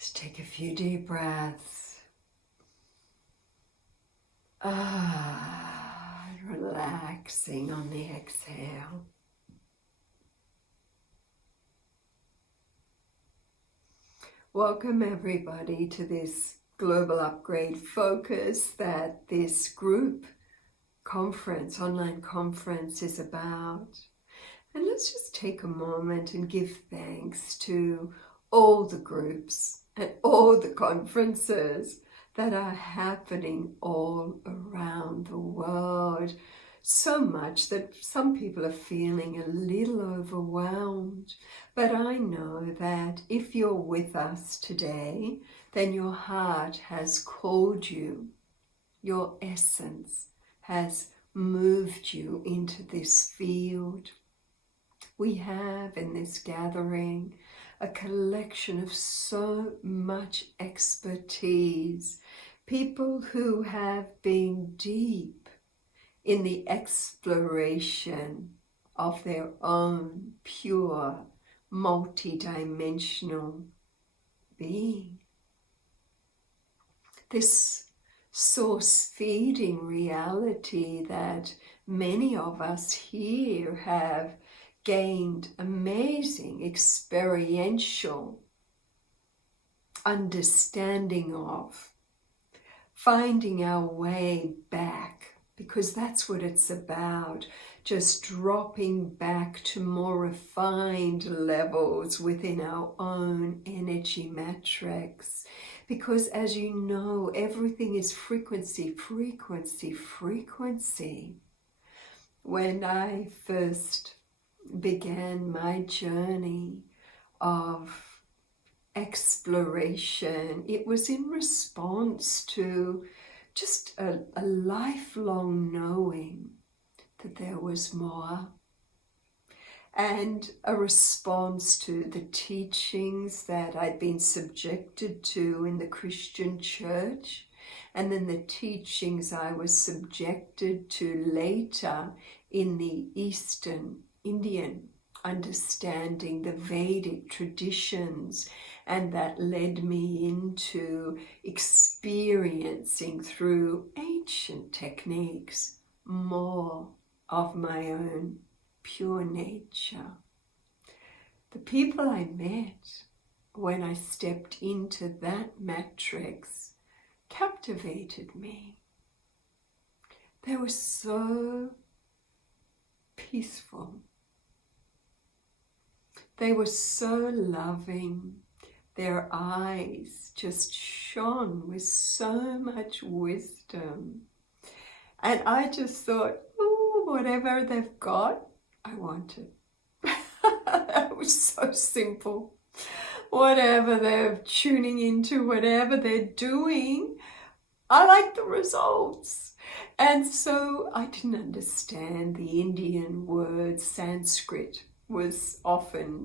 Just take a few deep breaths. Relaxing on the exhale. Welcome everybody to this Global Upgrade Focus that this group conference, online conference is about. And let's just take a moment and give thanks to all the groups and all the conferences that are happening all around the world. So much that some people are feeling a little overwhelmed. But I know that if you're with us today, then your heart has called you. Your essence has moved you into this field. We have in this gathering a collection of so much expertise, people who have been deep in the exploration of their own pure, multi-dimensional being. This source-feeding reality that many of us here have gained amazing experiential understanding of, finding our way back, because that's what it's about, just dropping back to more refined levels within our own energy matrix. Because as you know, everything is frequency, frequency, frequency. When I first began my journey of exploration, it was in response to just a lifelong knowing that there was more, and a response to the teachings that I'd been subjected to in the Christian church, and then the teachings I was subjected to later in the Eastern Indian understanding, the Vedic traditions, and that led me into experiencing through ancient techniques more of my own pure nature. The people I met when I stepped into that matrix captivated me. They were so peaceful. They were so loving. Their eyes just shone with so much wisdom. And I just thought, oh, whatever they've got, I want it. It was so simple. Whatever they're tuning into, whatever they're doing, I like the results. And so I didn't understand the Indian word Sanskrit.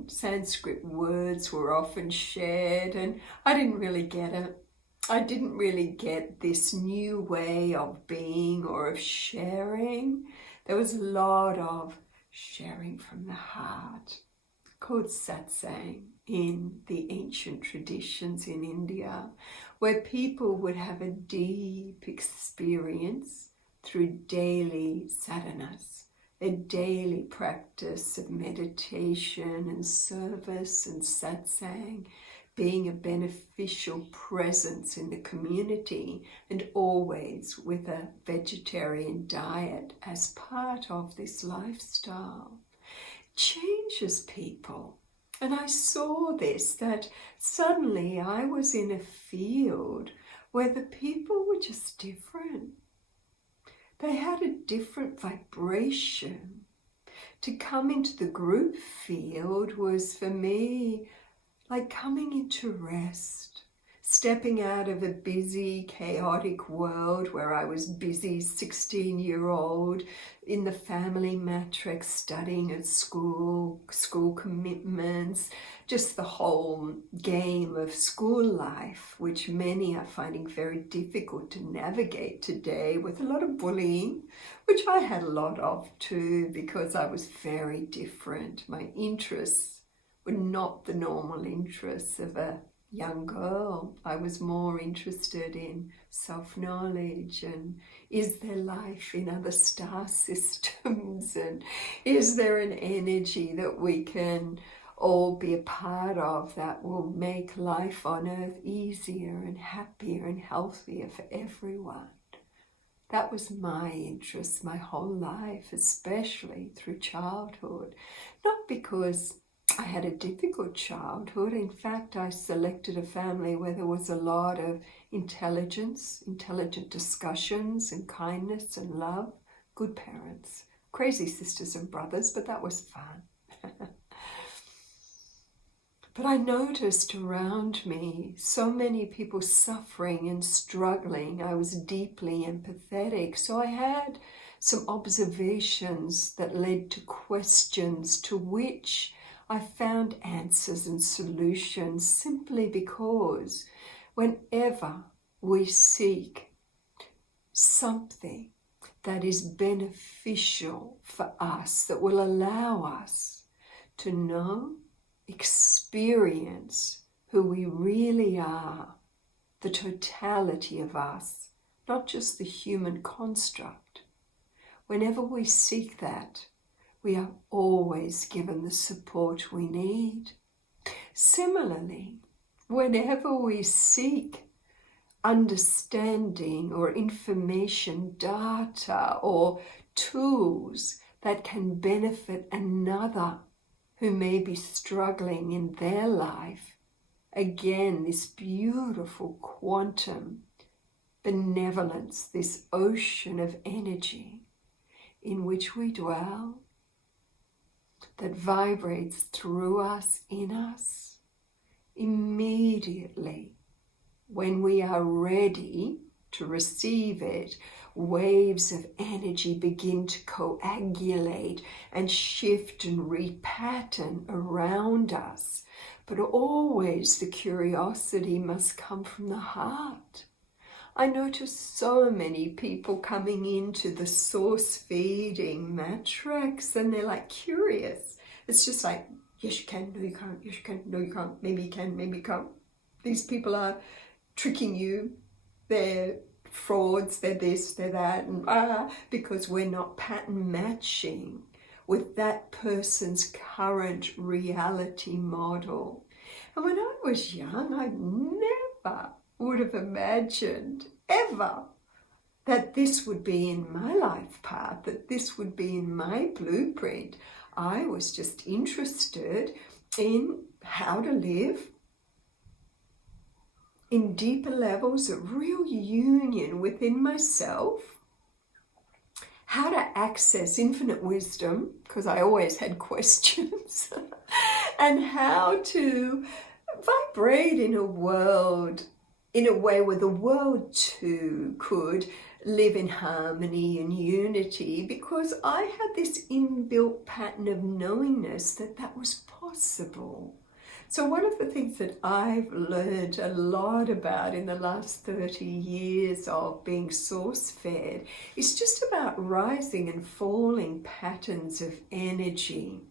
Sanskrit words were often shared, and I didn't really get it. I didn't really get this new way of being or of sharing. There was a lot of sharing from the heart, called satsang in the ancient traditions in India, where people would have a deep experience through daily sadhanas, a daily practice of meditation and service and satsang, being a beneficial presence in the community, and always with a vegetarian diet as part of this lifestyle, changes people. And I saw this, that suddenly I was in a field where the people were just different. They had a different vibration. To come into the group field was for me like coming into rest, stepping out of a busy, chaotic world where I was busy 16-year-old in the family matrix, studying at school commitments, just the whole game of school life, which many are finding very difficult to navigate today, with a lot of bullying, which I had a lot of too, because I was very different. My interests were not the normal interests of a young girl, I was more interested in self-knowledge and is there life in other star systems, and is there an energy that we can all be a part of that will make life on earth easier and happier and healthier for everyone. That was my interest my whole life, especially through childhood. Not because I had a difficult childhood. In fact, I selected a family where there was a lot of intelligence, intelligent discussions and kindness and love. Good parents, crazy sisters and brothers, but that was fun. But I noticed around me so many people suffering and struggling. I was deeply empathetic. So I had some observations that led to questions to which I found answers and solutions, simply because whenever we seek something that is beneficial for us, that will allow us to know, experience who we really are, the totality of us, not just the human construct. Whenever we seek that, we are always given the support we need. Similarly, whenever we seek understanding or information, data or tools that can benefit another who may be struggling in their life, again, this beautiful quantum benevolence, this ocean of energy in which we dwell, that vibrates through us, in us, immediately when we are ready to receive it, waves of energy begin to coagulate and shift and repattern around us. But always the curiosity must come from the heart. I notice so many people coming into the source feeding matrix and they're like curious. It's just like, yes you can, no you can't, yes you can, no you can't, maybe you can, maybe you can't. These people are tricking you. They're frauds, they're this, they're that, and because we're not pattern matching with that person's current reality model. And when I was young, I never would have imagined ever that this would be in my life path, that this would be in my blueprint. I was just interested in how to live in deeper levels of real union within myself, how to access infinite wisdom, because I always had questions, and how to vibrate in a world, in a way where the world too could live in harmony and unity, because I had this inbuilt pattern of knowingness that that was possible. So one of the things that I've learned a lot about in the last 30 years of being source-fed is just about rising and falling patterns of energy.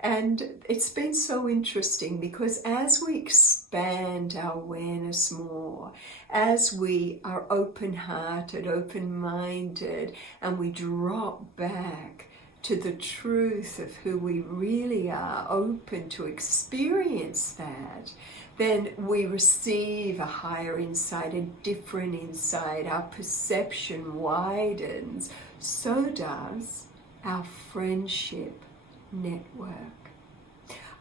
And it's been so interesting because as we expand our awareness more, as we are open-hearted, open-minded, and we drop back to the truth of who we really are, open to experience that, then we receive a higher insight, a different insight, our perception widens, so does our friendship network.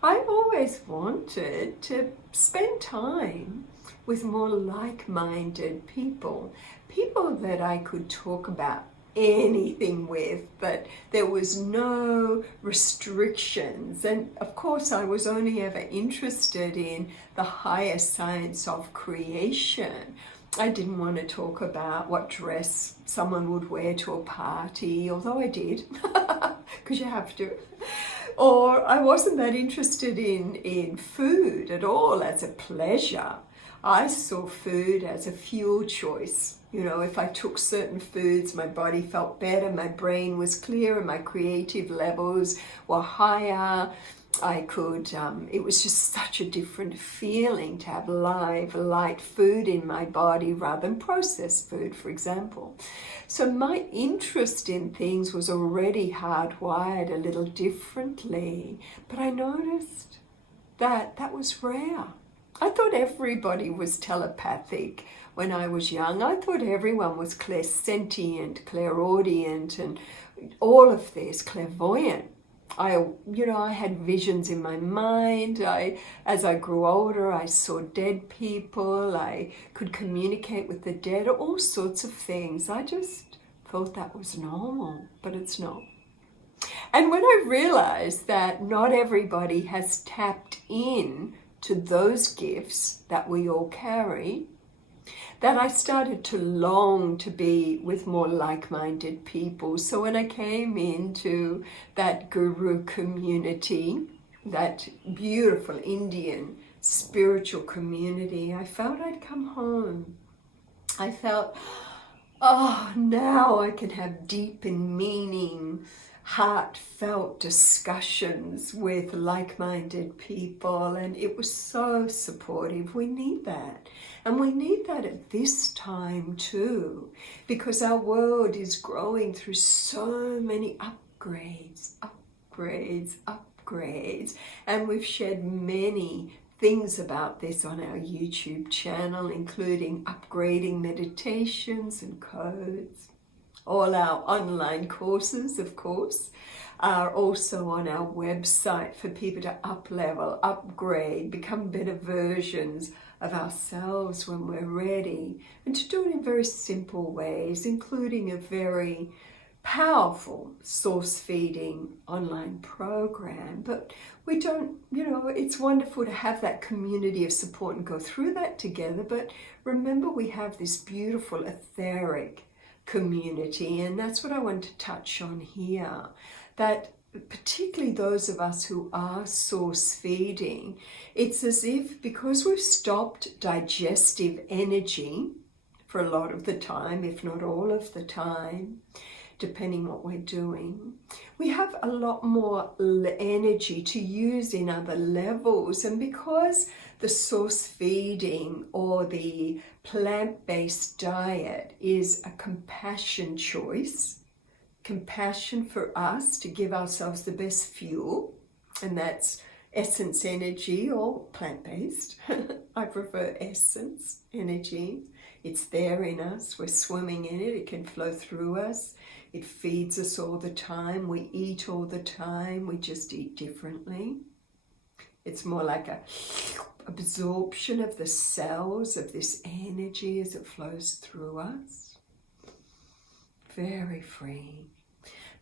I always wanted to spend time with more like-minded people, people that I could talk about anything with, but there was no restrictions. And of course I was only ever interested in the higher science of creation. I didn't want to talk about what dress someone would wear to a party, although I did, because you have to. Or I wasn't that interested in food at all as a pleasure. I saw food as a fuel choice. You know, if I took certain foods, my body felt better, my brain was clear, and my creative levels were higher. I could, it was just such a different feeling to have live, light food in my body rather than processed food, for example. So my interest in things was already hardwired a little differently, but I noticed that that was rare. I thought everybody was telepathic when I was young. I thought everyone was clairsentient, clairaudient, and all of this, clairvoyant. I had visions in my mind. As I grew older, I saw dead people. I could communicate with the dead, all sorts of things. I just thought that was normal, but it's not. And when I realized that not everybody has tapped in to those gifts that we all carry, that I started to long to be with more like-minded people. So when I came into that guru community, that beautiful Indian spiritual community, I felt I'd come home. I felt, oh, now I can have deep and meaning, heartfelt discussions with like-minded people, and it was so supportive. We need that. And we need that at this time too, because our world is growing through so many upgrades, and we've shared many things about this on our YouTube channel, including upgrading meditations and codes. All our online courses, of course, are also on our website for people to up-level, upgrade, become better versions of ourselves when we're ready, and to do it in very simple ways, including a very powerful source feeding online program. But we don't, it's wonderful to have that community of support and go through that together. But remember, we have this beautiful etheric community, and that's what I want to touch on here, that particularly those of us who are source feeding, it's as if, because we've stopped digestive energy for a lot of the time, if not all of the time, depending what we're doing, we have a lot more energy to use in other levels. And because the source feeding or the plant-based diet is a compassion choice, compassion for us to give ourselves the best fuel, and that's essence energy or plant-based. I prefer essence energy. It's there in us. We're swimming in it. It can flow through us. It feeds us all the time. We eat all the time. We just eat differently. It's more like a absorption of the cells of this energy as it flows through us. Very free.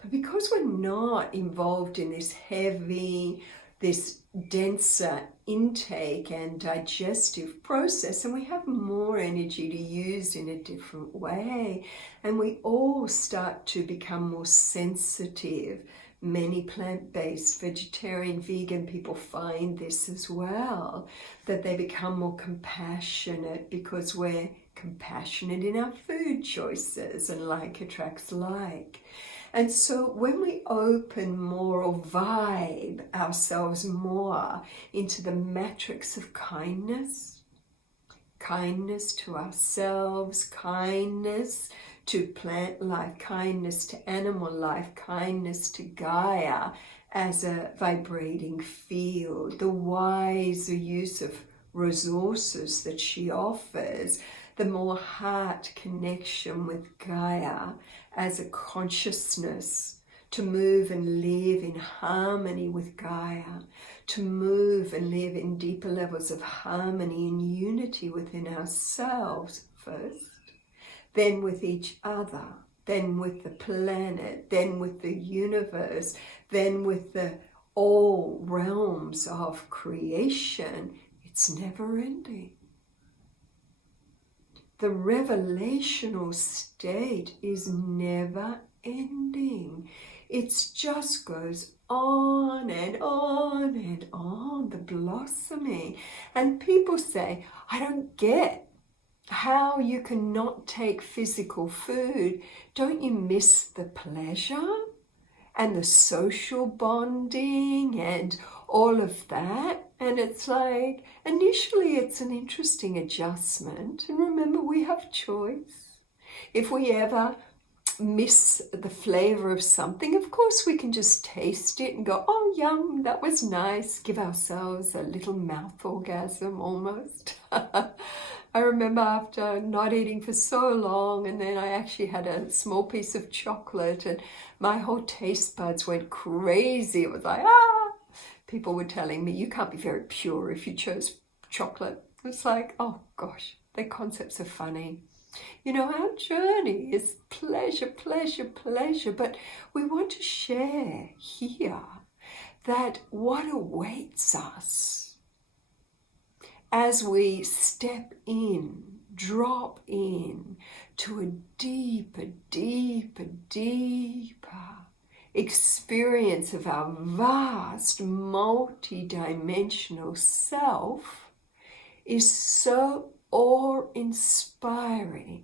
But because we're not involved in this heavy, this denser intake and digestive process, and we have more energy to use in a different way, and we all start to become more sensitive. Many plant-based, vegetarian, vegan people find this as well, that they become more compassionate because we're compassionate in our food choices, and like attracts like. And so when we open more or vibe ourselves more into the matrix of kindness, kindness to ourselves, kindness to plant life, kindness to animal life, kindness to Gaia as a vibrating field, the wiser use of resources that she offers, the more heart connection with Gaia as a consciousness, to move and live in harmony with Gaia, to move and live in deeper levels of harmony and unity within ourselves first, then with each other, then with the planet, then with the universe, then with the all realms of creation. It's never ending. The revelational state is never ending. It just goes on and on and on, the blossoming. And people say, I don't get how you can not take physical food. Don't you miss the pleasure? and the social bonding and all of that. And it's like, initially it's an interesting adjustment. And remember, we have choice. If we ever miss the flavor of something, of course we can just taste it and go, oh yum, that was nice, give ourselves a little mouth orgasm almost. I remember after not eating for so long, and then I actually had a small piece of chocolate and my whole taste buds went crazy. It was like, ah! People were telling me, you can't be very pure if you chose chocolate. It's like, oh gosh, their concepts are funny. You know, our journey is pleasure, pleasure, pleasure, but we want to share here that what awaits us as we step in, drop in to a deeper, deeper, deeper experience of our vast, multi-dimensional self is so awe-inspiring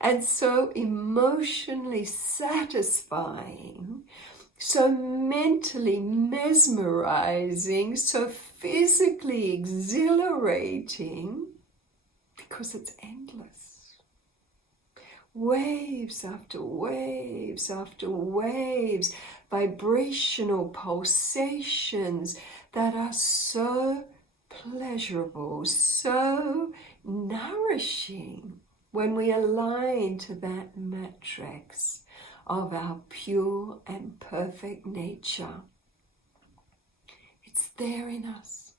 and so emotionally satisfying, so mentally mesmerizing, so physically exhilarating, because it's endless. Waves after waves after waves, vibrational pulsations that are so pleasurable, so nourishing when we align to that matrix of our pure and perfect nature. It's there in us.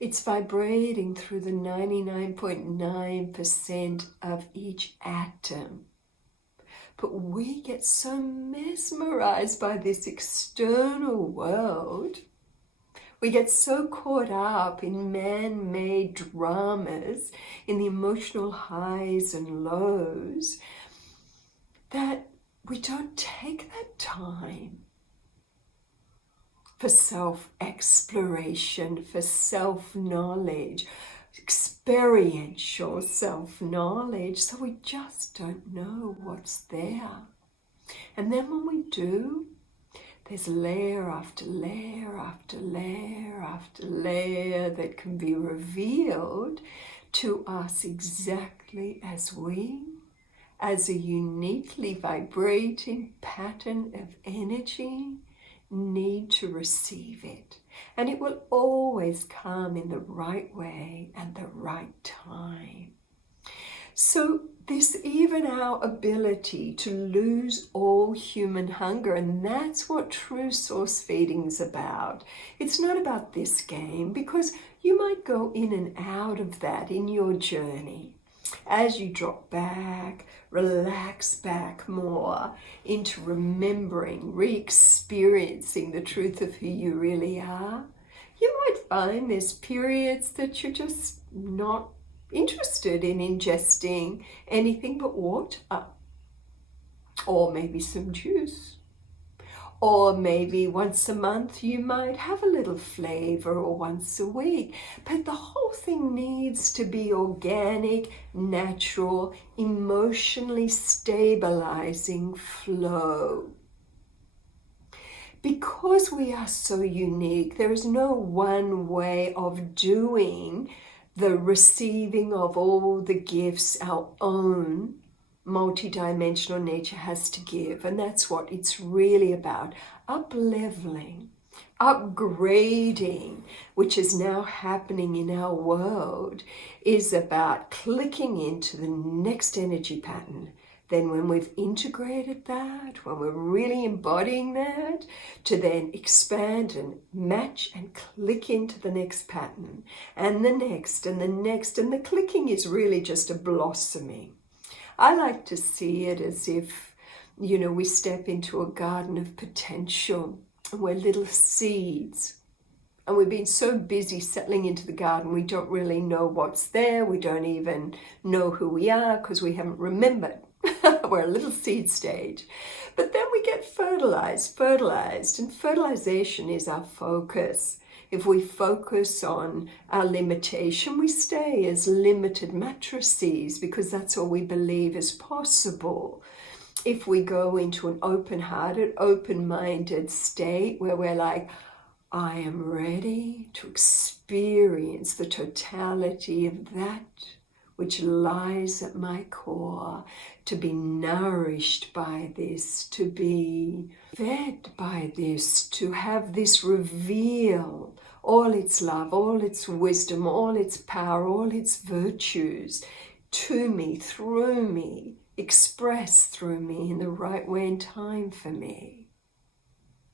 It's vibrating through the 99.9% of each atom. But we get so mesmerized by this external world. We get so caught up in man-made dramas, in the emotional highs and lows, that we don't take that time for self-exploration, for self-knowledge, experiential self-knowledge, so we just don't know what's there. And then when we do, there's layer after layer after layer after layer that can be revealed to us exactly as we, as a uniquely vibrating pattern of energy, need to receive it. And it will always come in the right way and the right time. So this, even our ability to lose all human hunger, and that's what true source feeding is about. It's not about this game, because you might go in and out of that in your journey. As you drop back, relax back more into remembering, re-experiencing the truth of who you really are, you might find there's periods that you're just not interested in ingesting anything but water, or maybe some juice, or maybe once a month you might have a little flavor, or once a week. But the whole thing needs to be organic, natural, emotionally stabilizing flow. Because we are so unique, there is no one way of doing the receiving of all the gifts our own multidimensional nature has to give. And that's what it's really about. Up-leveling, upgrading, which is now happening in our world, is about clicking into the next energy pattern. Then when we've integrated that, when we're really embodying that, to then expand and match and click into the next pattern, and the next, and the next, and the clicking is really just a blossoming. I like to see it as if, you know, we step into a garden of potential, and we're little seeds. And we've been so busy settling into the garden, we don't really know what's there. We don't even know who we are because we haven't remembered. We're a little seed stage. But then we get fertilized, and fertilization is our focus. If we focus on our limitation, we stay as limited matrices because that's all we believe is possible. if we go into an open-hearted, open-minded state where we're like, I am ready to experience the totality of that which lies at my core, to be nourished by this, to be fed by this, to have this reveal all its love, all its wisdom, all its power, all its virtues to me, through me, expressed through me in the right way and time for me.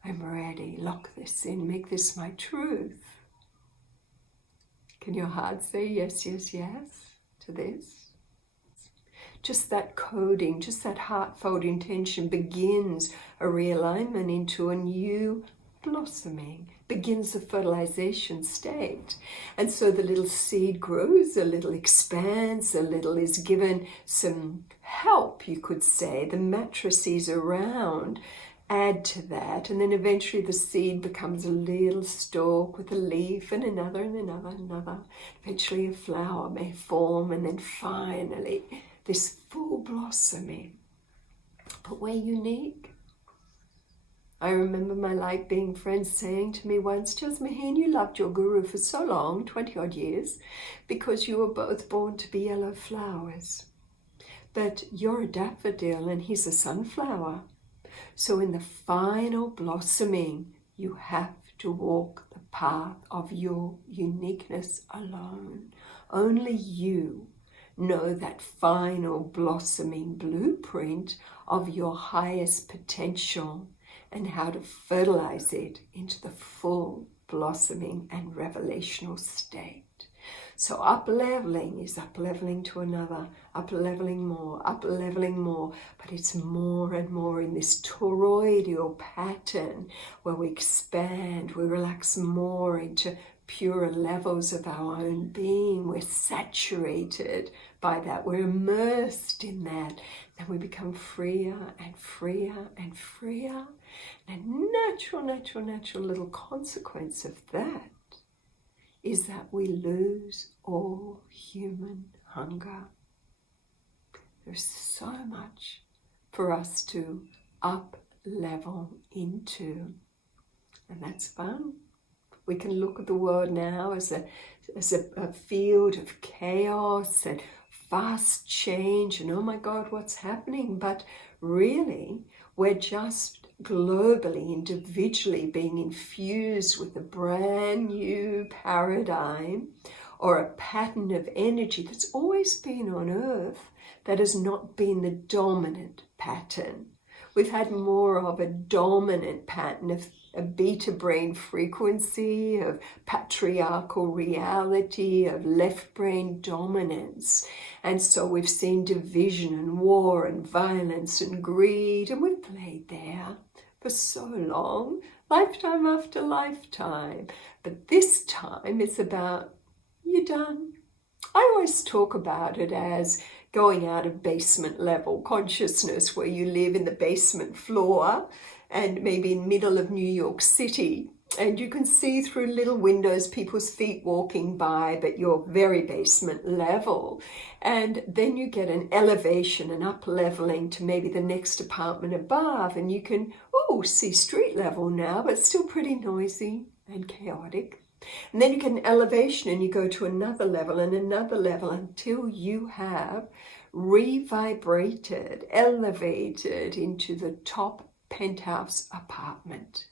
I'm ready. Lock this in. Make this my truth. Can your heart say yes, yes, yes to this? Just that coding, just that heartfelt intention begins a realignment into a new blossoming, begins the fertilization state. And so the little seed grows, a little expands, a little is given some help, you could say. The matrices around add to that, and then eventually the seed becomes a little stalk with a leaf and another and another and another. Eventually a flower may form, and then finally this full blossoming. But we're unique. I remember my light being friend saying to me once, Jasmine, you loved your guru for so long, 20 odd years, because you were both born to be yellow flowers. But you're a daffodil and he's a sunflower. So in the final blossoming, you have to walk the path of your uniqueness alone. Only you know that final blossoming blueprint of your highest potential and how to fertilize it into the full blossoming and revelational state. So up-leveling is up-leveling to another, up-leveling more, but it's more and more in this toroidal pattern where we expand, we relax more into purer levels of our own being. We're saturated by that, we're immersed in that, and we become freer and freer and freer. And a natural little consequence of that is that we lose all human hunger. There's so much for us to up-level into, and that's fun. We can look at the world now as a field of chaos and fast change and oh my God, what's happening? But really, we're just globally, individually being infused with a brand new paradigm or a pattern of energy that's always been on Earth that has not been the dominant pattern. We've had more of a dominant pattern of a beta brain frequency, of patriarchal reality, of left brain dominance. And so we've seen division and war and violence and greed, and we've played there for so long, lifetime after lifetime. But this time it's about, you're done. I always talk about it as going out of basement level consciousness, where you live in the basement floor and maybe in middle of New York City, and you can see through little windows people's feet walking by, but you're very basement level. And then you get an elevation, an up leveling to maybe the next apartment above, and you can see street level now, but still pretty noisy and chaotic. And then you get an elevation and you go to another level and another level until you have revibrated, elevated into the top penthouse apartment.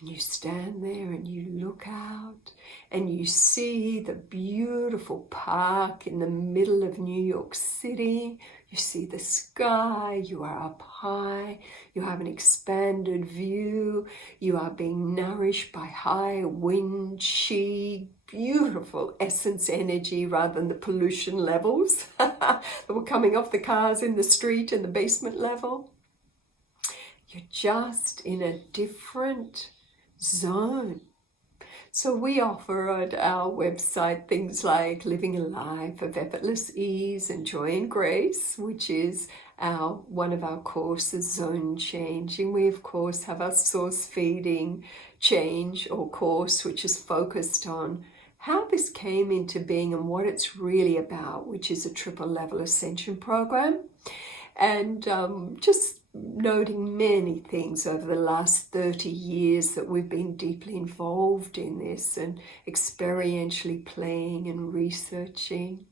And you stand there and you look out and you see the beautiful park in the middle of New York City. You see the sky, you are up high, you have an expanded view, you are being nourished by high wind, qi, beautiful essence energy rather than the pollution levels that were coming off the cars in the street in the basement level. You're just in a different zone. So we offer at our website things like living a life of effortless ease and joy and grace, which is one of our courses, Zone Changing. We of course have our Source Feeding Change or course, which is focused on how this came into being and what it's really about, which is a triple level ascension program. And just noting many things over the last 30 years that we've been deeply involved in this and experientially playing and researching.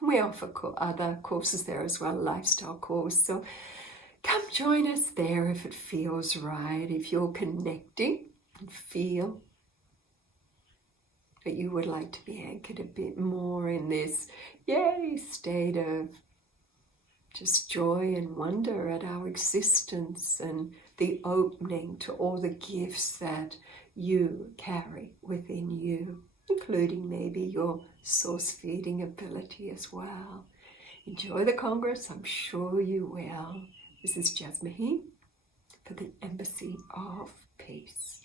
We offer other courses there as well, lifestyle course. So come join us there if it feels right, if you're connecting and feel that you would like to be anchored a bit more in this, state of just joy and wonder at our existence and the opening to all the gifts that you carry within you, including maybe your source feeding ability as well. Enjoy the Congress, I'm sure you will. This is Jasmine for the Embassy of Peace.